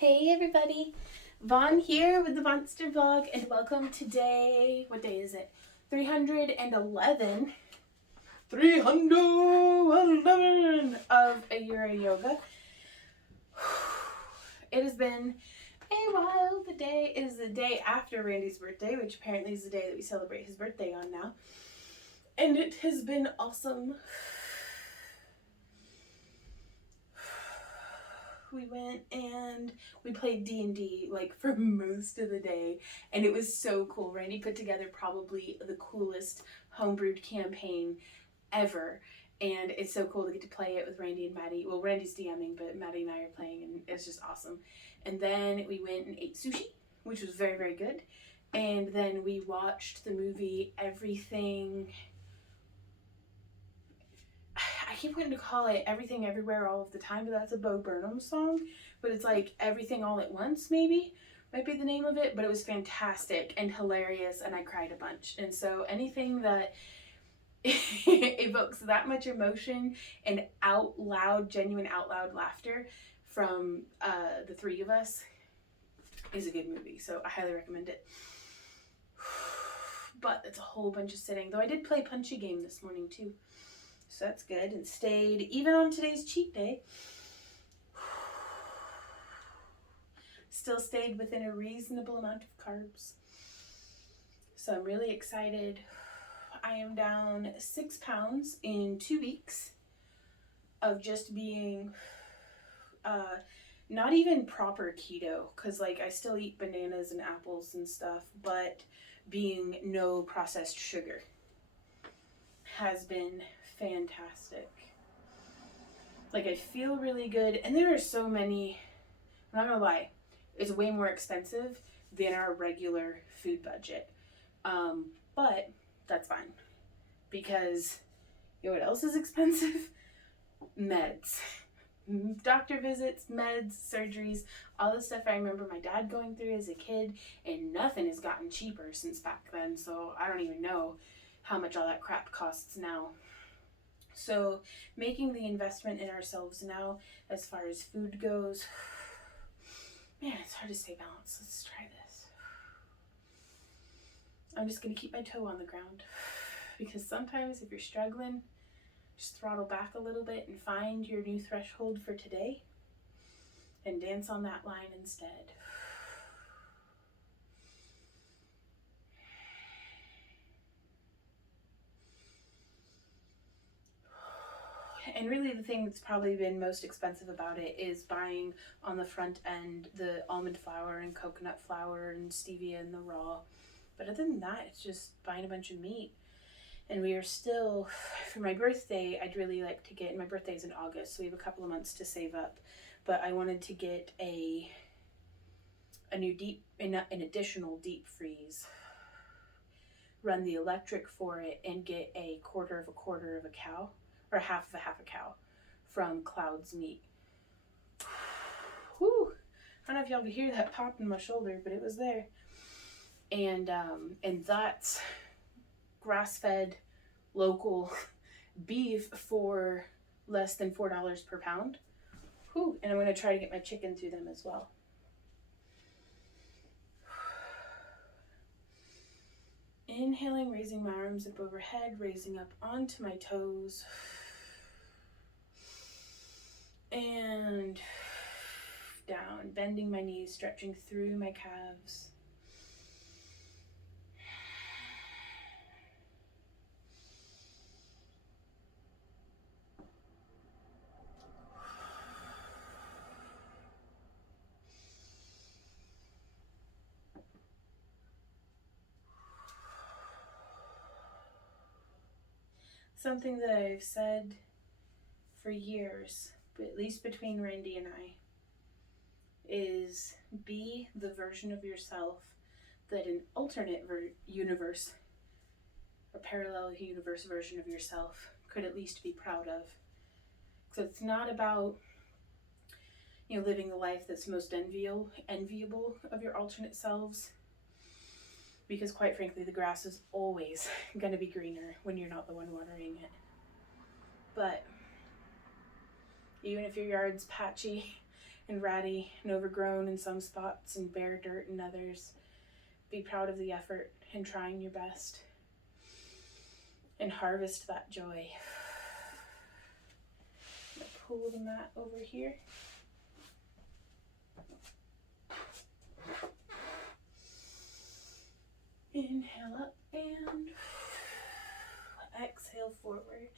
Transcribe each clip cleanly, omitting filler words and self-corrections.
Hey everybody, Vaughn here with the Vonster vlog, and welcome to day, what day is it? 311. 311 of a year of yoga. It has been a while. The day is the day after Randy's birthday, which apparently is the day that we celebrate his birthday on now. And it has been awesome. We went and we played D&D like for most of the day, and it was so cool. Randy put together probably the coolest homebrewed campaign ever, and it's so cool to get to play it with Randy and Maddie. Well, Randy's DMing, but Maddie and I are playing, and it's just awesome. And then we went and ate sushi, which was very, very good. And then we watched the movie Everything. I keep wanting to call it Everything Everywhere All of the Time, but that's a Bo Burnham song. But it's like Everything All at Once, maybe, might be the name of it. But it was fantastic and hilarious, and I cried a bunch. And so anything that evokes that much emotion and genuine out loud laughter from the three of us is a good movie. So I highly recommend it. But it's a whole bunch of sitting. Though I did play Punchy Game this morning too. So that's good, and stayed even on today's cheat day. Still stayed within a reasonable amount of carbs. So I'm really excited. I am down 6 pounds in 2 weeks of just being not even proper keto, because like I still eat bananas and apples and stuff, but being no processed sugar has been fantastic. Like I feel really good, and there are so many, I'm not gonna lie, it's way more expensive than our regular food budget, but that's fine, because you know what else is expensive? Meds. Doctor visits, meds, surgeries, all the stuff I remember my dad going through as a kid, and nothing has gotten cheaper since back then, so I don't even know how much all that crap costs now. So making the investment in ourselves now as far as food goes, man, it's hard to stay balanced. Let's try this. I'm just going to keep my toe on the ground, because sometimes if you're struggling, just throttle back a little bit and find your new threshold for today and dance on that line instead. And really the thing that's probably been most expensive about it is buying on the front end the almond flour and coconut flour and stevia in the raw. But other than that, it's just buying a bunch of meat. And we are still, for my birthday, I'd really like to get, my birthday is in August, so we have a couple of months to save up. But I wanted to get an additional deep freeze, run the electric for it, and get a quarter of a cow, or half of a cow from Cloud's Meat. Whew. I don't know if y'all could hear that pop in my shoulder, but it was there. And that's grass-fed, local beef for less than $4 per pound. Whew. And I'm going to try to get my chicken through them as well. Inhaling, raising my arms up overhead, raising up onto my toes. And down, bending my knees, stretching through my calves. Something that I've said for years, but at least between Randy and I, is be the version of yourself that an alternate universe, a parallel universe version of yourself could at least be proud of. So it's not about, living the life that's most enviable of your alternate selves, because quite frankly, the grass is always going to be greener when you're not the one watering it. But even if your yard's patchy and ratty and overgrown in some spots and bare dirt in others. Be proud of the effort and trying your best and harvest that joy. I'm gonna pull the mat over here. Inhale up and exhale forward.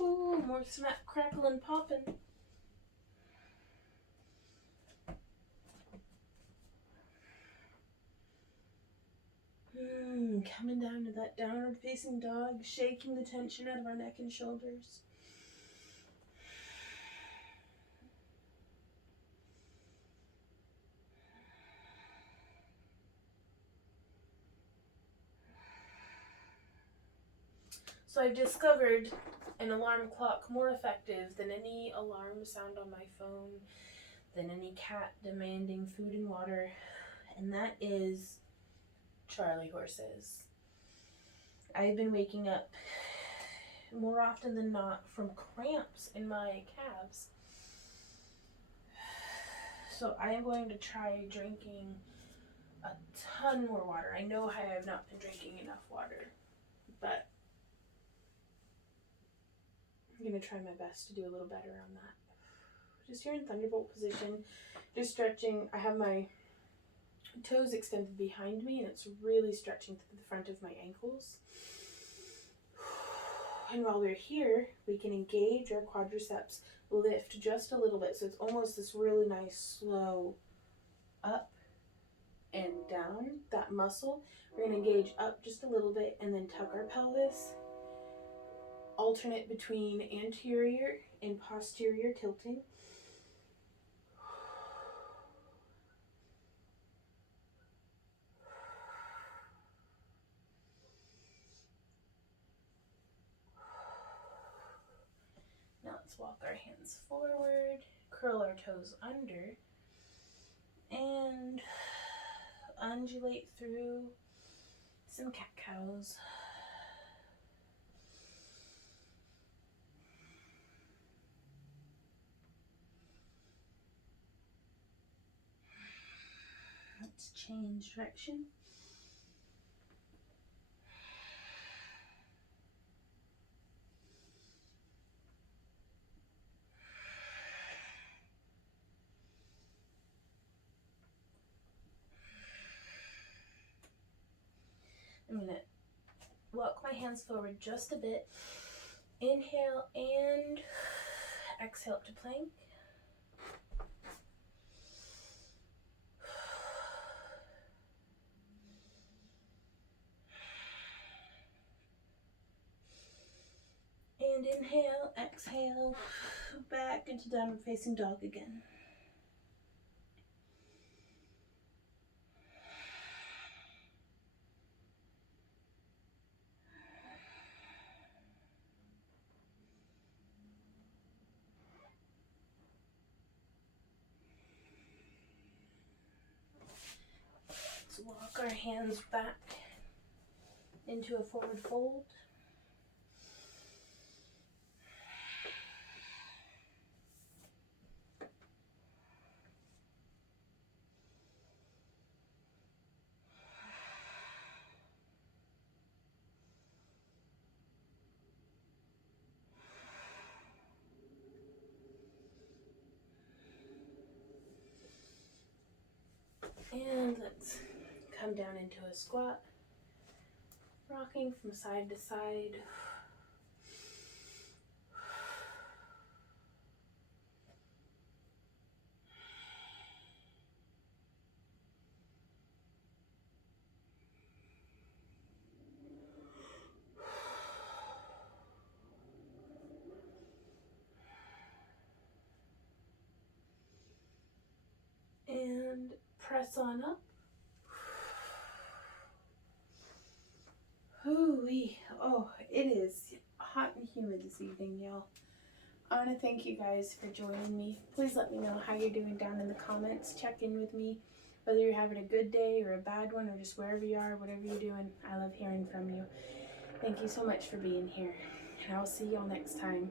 Ooh, more snap, crackle, and popping. Coming down to that downward facing dog, shaking the tension out of our neck and shoulders. So I've discovered an alarm clock more effective than any alarm sound on my phone, than any cat demanding food and water, and that is Charlie horses. I've been waking up more often than not from cramps in my calves. So I am going to try drinking a ton more water. I know I have not been drinking enough water, but I'm going to try my best to do a little better on that. Just here in Thunderbolt position, just stretching. I have my toes extended behind me and it's really stretching to the front of my ankles. And while we're here, we can engage our quadriceps, lift just a little bit. So it's almost this really nice slow up and down, that muscle. We're going to engage up just a little bit and then tuck our pelvis. Alternate between anterior and posterior tilting. Now let's walk our hands forward, curl our toes under, and undulate through some cat-cows. Let's change direction. I'm going to walk my hands forward just a bit. Inhale and exhale up to plank. And inhale, exhale, back into downward facing dog again. Let's walk our hands back into a forward fold. And let's come down into a squat, rocking from side to side. And press on up. Hoo-wee. Oh, it is hot and humid this evening, y'all. I want to thank you guys for joining me. Please let me know how you're doing down in the comments. Check in with me, whether you're having a good day or a bad one, or just wherever you are, whatever you're doing. I love hearing from you. Thank you so much for being here. And I'll see y'all next time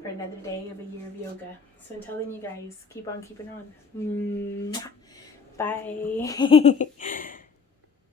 for another day of a year of yoga. So until then, you guys, keep on keeping on. Mwah. Bye.